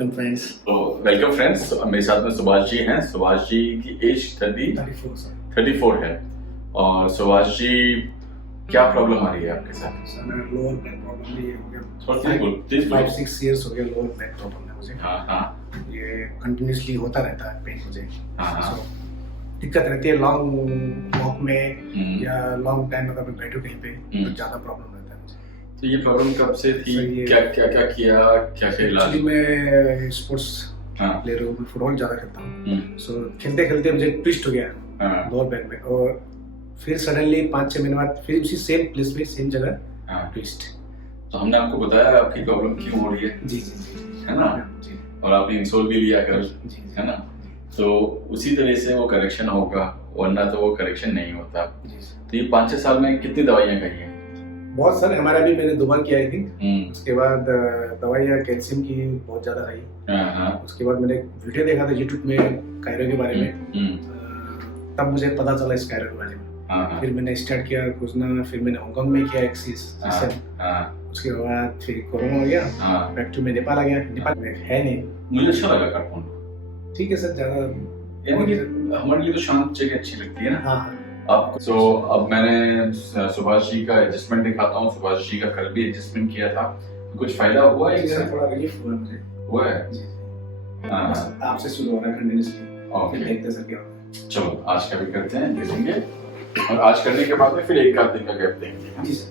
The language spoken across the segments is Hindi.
Welcome friends. तो वेलकम फ्रेंड्स, मेरे साथ में सुभाष जी हैं। सुभाष जी की एज 34 है। और सुभाष जी, क्या प्रॉब्लम आ रही है आपके साथ? सर मेरा लोअर बैक प्रॉब्लम भी हो गया। थोड़ा तेज बोलो। 5-6 इयर्स हो गया लोअर बैक प्रॉब्लम है मुझे। हाँ। ये कंटिन्यूसली होता रहता है पेन मुझे। हाँ। So, दिक्कत रहती है लॉन्ग वॉक में या लॉन्ग टाइम अगर मैं बैठूं कहीं पे तो ज़्यादा प्रॉब्लम रहता है मुझे। तो ये प्रॉब्लम कब से थी? क्या किया? क्या इलाज? मैं स्पोर्ट्स प्लेयर हूँ, मैं फुटबॉल ज़्यादा खेलता हूँ। सो खेलते खेलते मुझे ट्विस्ट हो गया लोअर बैक में, और फिर सडनली 5-6 महीने बाद फिर उसी सेम प्लेस में सेम जगह ट्विस्ट। तो हमने आपको बताया आपकी प्रॉब्लम क्यों हो रही है। जी, है ना? जी। और आपने इंसोल भी लिया कल, है ना? तो उसी तरह से वो करेक्शन होगा, वरना तो वो करेक्शन नहीं होता। तो ये 5-6 साल में कितनी दवाइयाँ खाई हैं? बहुत सारे, हमारा भी मैंने 2 बार किया आई थिंक। उसके बाद दवाइयाँ कैल्शियम की बहुत ज्यादा खाई। उसके बाद मैंने एक वीडियो देखा था यूट्यूब में कायरो के बारे में। तब मुझे पता चला इस कायरो के बारे में। फिर मैंने स्टार्ट किया खोजना, फिर मैंने हांगकांग में किया एक सिस्टम। उसके बाद फिर कोरोना हो गया, बैक टू में नेपाल आ गया। नेपाल में है नहीं, मुझे अच्छा लगा काठमांडू। ठीक है सर, ज्यादा हमारे लिए तो शांत जगह अच्छी लगती है ना। हाँ। तो अब मैंने सुभाष जी का एडजस्टमेंट दिखाता हूँ। सुभाष जी का कल भी एडजस्टमेंट किया था, कुछ फायदा हुआ है? सर थोड़ा रिलीफ हुआ मुझे। हुआ है? आपसे शुरू हो रहा है कंटिन्यूअसली। ओके, देखते हैं सर क्या होता है। चलो आज का भी करते हैं, देखेंगे, और आज करने के बाद में फिर एक आध दिन का गैप देंगे। जी सर।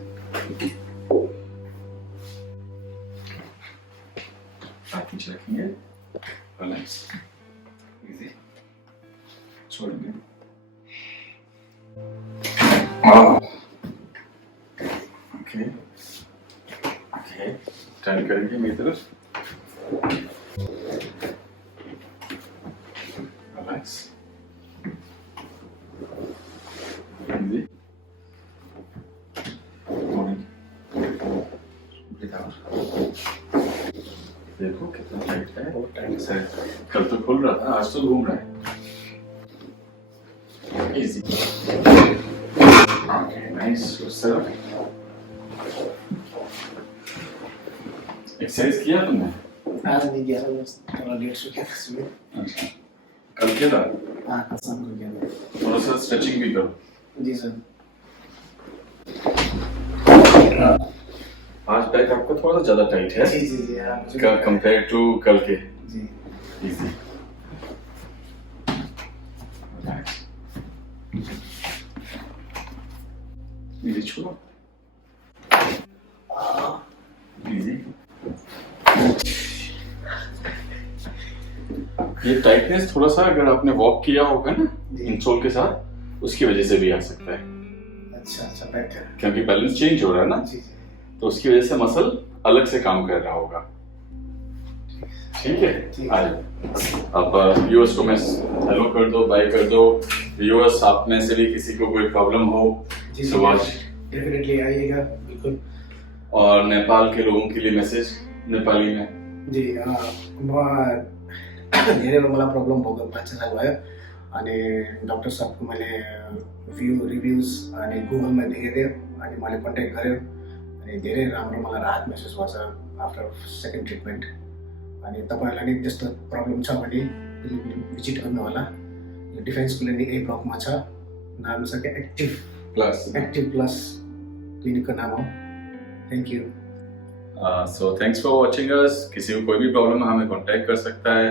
हाथ नीचे रखेंगे, रिलैक्स, इजी, छोड़ेंगे। ओके, टर्न करेंगे मेरी तरफ, रिलैक्स, इजी, देखो कितना टाइट है। बहुत टाइट है। कल तो खुल रहा था, आज तो घूम रहा है। Easy, okay, nice sir. Exercise किया तुमने? आज नहीं किया था, बस थोड़ा लेट सो गया था सुबह। अच्छा, कल किया था? हाँ, कल शाम को किया था। थोड़ा सा स्ट्रेचिंग भी करो। जी सर। आज बैक आपका थोड़ा सा ज्यादा टाइट है। जी हाँ, कंपेयर टू कल के। जी। इजी, इजी, छोड़ो, इजी। ये टाइटनेस थोड़ा सा अगर आपने वॉक किया होगा ना इंसोल के साथ, उसकी वजह से भी आ सकता है। अच्छा, बेटर, क्योंकि बैलेंस चेंज हो रहा है ना। जी। तो उसकी वजह से मसल अलग से काम कर रहा होगा। ठीक है, आज अब व्यूअर्स को मैं हेलो कर दो, बाय कर दो। व्यूअर्स, आप में से भी किसी को कोई प्रॉब्लम हो, सुभाष डेफिनेटली आइएगा, बिल्कुल। और नेपाल के लोगों के लिए मैसेज नेपाली में। जी, धेरै मलाई प्रब्लम भएको 5-6 साल भयो। अनि डक्टर साहबको मैले रिभ्युज अनि गुगलमा देखेको थिएँ, अनि मैले कन्ट्याक्ट गरेँ। अनि धेरै राम्रो मलाई राहत महसुस भएको छ आफ्टर सेकेन्ड ट्रिटमेन्ट। अनि तपाईँहरूलाई नि त्यस्तो प्रब्लम छ भने भिजिट गर्नु होला। यो डिफेन्स कुलिनिक ए ब्लकमा छ, नाम छ क्या एक्टिभ प्लस क्लिनिकको नाम हो। Thank you. So thanks for watching us. किसी को कोई भी प्रॉब्लम है हमें कांटेक्ट कर सकता है,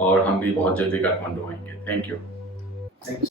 और हम भी बहुत जल्दी काठमांडू आएंगे। Thank you.